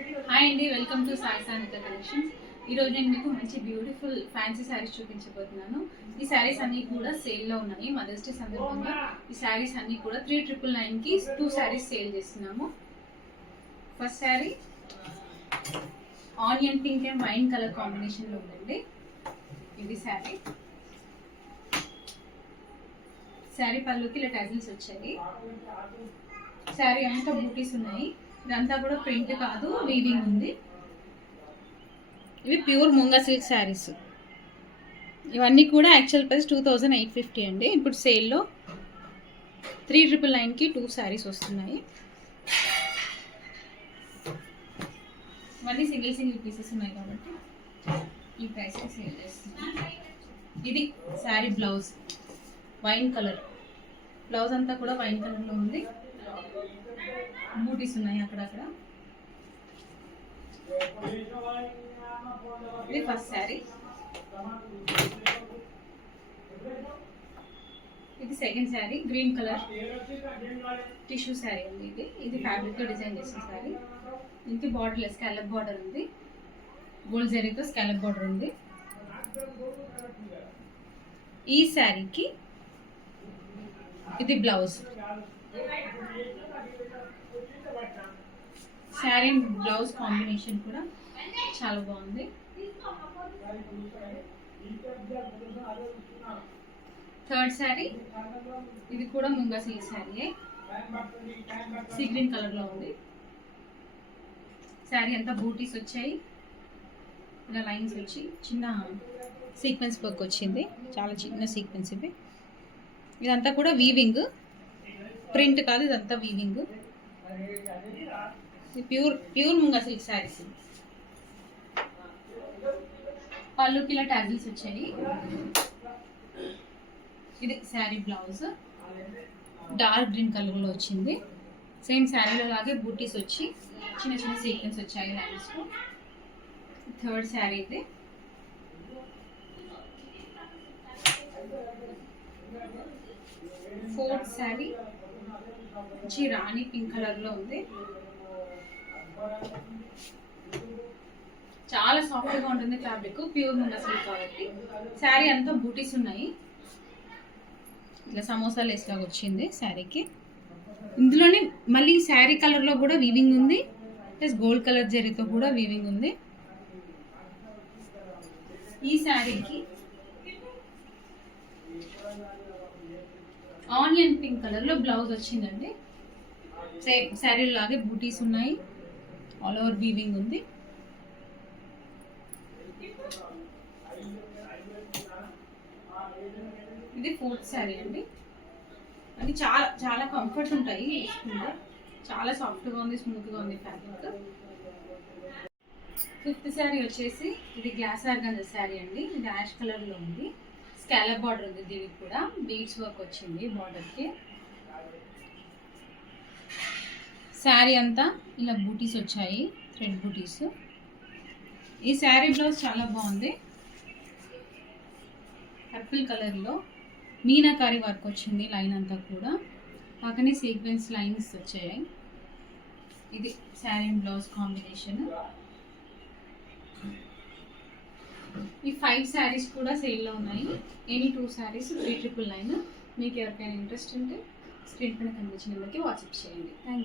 Hi అండి, welcome to Sai సానిత collections. ఈరోజు నేను మీకు మంచి బ్యూటిఫుల్ ఫ్యాన్సీ శారీస్ చూపించబోతున్నాను. ఈ శారీస్ అన్నీ కూడా సేల్లో ఉన్నాయి. మదర్స్ డే సందర్భంగా ఈ శారీస్ అన్నీ కూడా 3999కి 2 శారీస్ సేల్ చేస్తున్నాము. First sari onion pink and wine colour కాంబినేషన్లో ఉందండి. ఇది శారీ పళ్ళుకి ఇలా టజిల్స్ వచ్చాయి. శారీ అంతా బూటీస్ ఉన్నాయి. ఇదంతా కూడా ప్రింట్ కాదు, వీవింగ్ ఉంది. ఇవి ప్యూర్ ముంగా సిల్క్ శారీస్. ఇవన్నీ కూడా యాక్చువల్ ప్రైస్ 2850 అండి. ఇప్పుడు సేల్లో 3999కి 2 శారీస్ వస్తున్నాయి. ఇవన్నీ సింగిల్ పీసెస్ ఉన్నాయి కాబట్టి ఈ ప్రైస్కి సేల్ చేస్తున్నాం. ఇది sari blouse wine colour. Blouse అంతా కూడా వైన్ కలర్లో ఉంది. బూటీస్ ఉన్నాయి అక్కడక్కడ. ఇది ఫస్ట్ శారీ. ఇది second sari green colour tissue sari ఉంది. ఇది ఫ్యాబ్రిక్తో డిజైన్ చేసిన శారీ. దీనికి బార్డర్ లెస్ స్కాలప్ బార్డర్ ఉంది. గోల్డ్ జరీతో స్కాలప్ బార్డర్ ఉంది. ఈ శారీకి ఇది blouse. Sari and blouse combination కూడా చాలా బాగుంది. థర్డ్ శారీ ఇది కూడా munga silk sari, sea green కలర్లో ఉంది. శారీ అంతా బూటీస్ వచ్చాయి, ఇలా లైన్స్ వచ్చి చిన్న సీక్వెన్స్ వర్క్ వచ్చింది. చాలా చిన్న సీక్వెన్స్ ఇవి. ఇదంతా కూడా వీవింగ్, ప్రింట్ కాదు, ఇదంతా weaving. Pure munga silk saris. పళ్ళుకి ఇలా ట్యాజిల్స్ వచ్చాయి. ఇది శారీ బ్లౌజ్ డార్క్ గ్రీన్ కలర్లో వచ్చింది. సేమ్ శారీలో లాగే బూటీస్ వచ్చి చిన్న చిన్న సీక్వెన్స్ వచ్చాయి లైన్స్. థర్డ్ శారీ ఇది. ఫోర్త్ శారీ మంచి రాణి పింక్ కలర్లో ఉంది. చాలా సాఫ్ట్గా ఉంటుంది ఫ్యాబ్రిక్, ప్యూర్ ముంగా సిల్క్ కాబట్టి. శారీ అంతా బూటీస్ ఉన్నాయి. ఇట్లా సమోసా లేస్ లాగా వచ్చింది శారీకి. ఇందులోనే మళ్ళీ శారీ కలర్లో కూడా వీవింగ్ ఉంది, ప్లస్ గోల్డ్ కలర్ జరీతో కూడా వీవింగ్ ఉంది. ఈ శారీకి ఆనియన్ పింక్ కలర్లో బ్లౌజ్ వచ్చిందండి. సేమ్ శారీలో లాగే బూటీస్ ఉన్నాయి, ఆల్ ఓవర్ వీవింగ్ ఉంది. ఇది ఫోర్త్ శారీ అండి. అది చాలా చాలా కంఫర్ట్ ఉంటాయి వేసుకుంటే. చాలా సాఫ్ట్గా ఉంది, స్మూత్గా ఉంది ఫ్యాబ్రిక్. ఫిఫ్త్ శారీ వచ్చేసి ఇది గ్లాస్ ఆర్గంజా శారీ అండి. ఇది యాష్ కలర్లో ఉంది. స్కాలప్ బార్డర్ ఉంది. దీనికి కూడా బీడ్స్ వర్క్ వచ్చింది బార్డర్కి. శారీ అంతా ఇలా బూటీస్ వచ్చాయి, థ్రెడ్ బూటీస్. ఈ శారీ బ్లౌజ్ చాలా బాగుంది. పర్పుల్ కలర్లో మీనాకారి వర్క్ వచ్చింది లైన్ అంతా కూడా. పక్కనే సీక్వెన్స్ లైన్స్ వచ్చాయి. ఇది శారీ అండ్ బ్లౌజ్ కాంబినేషన్. ఈ 5 శారీస్ కూడా సేల్లో ఉన్నాయి. ఎనీ 2 శారీస్ 3999. మీకు ఎవరికైనా ఇంట్రెస్ట్ ఉంటే స్క్రీన్ పైన కనిపించిన నెంబర్కి వాట్సాప్ చేయండి. Thank you.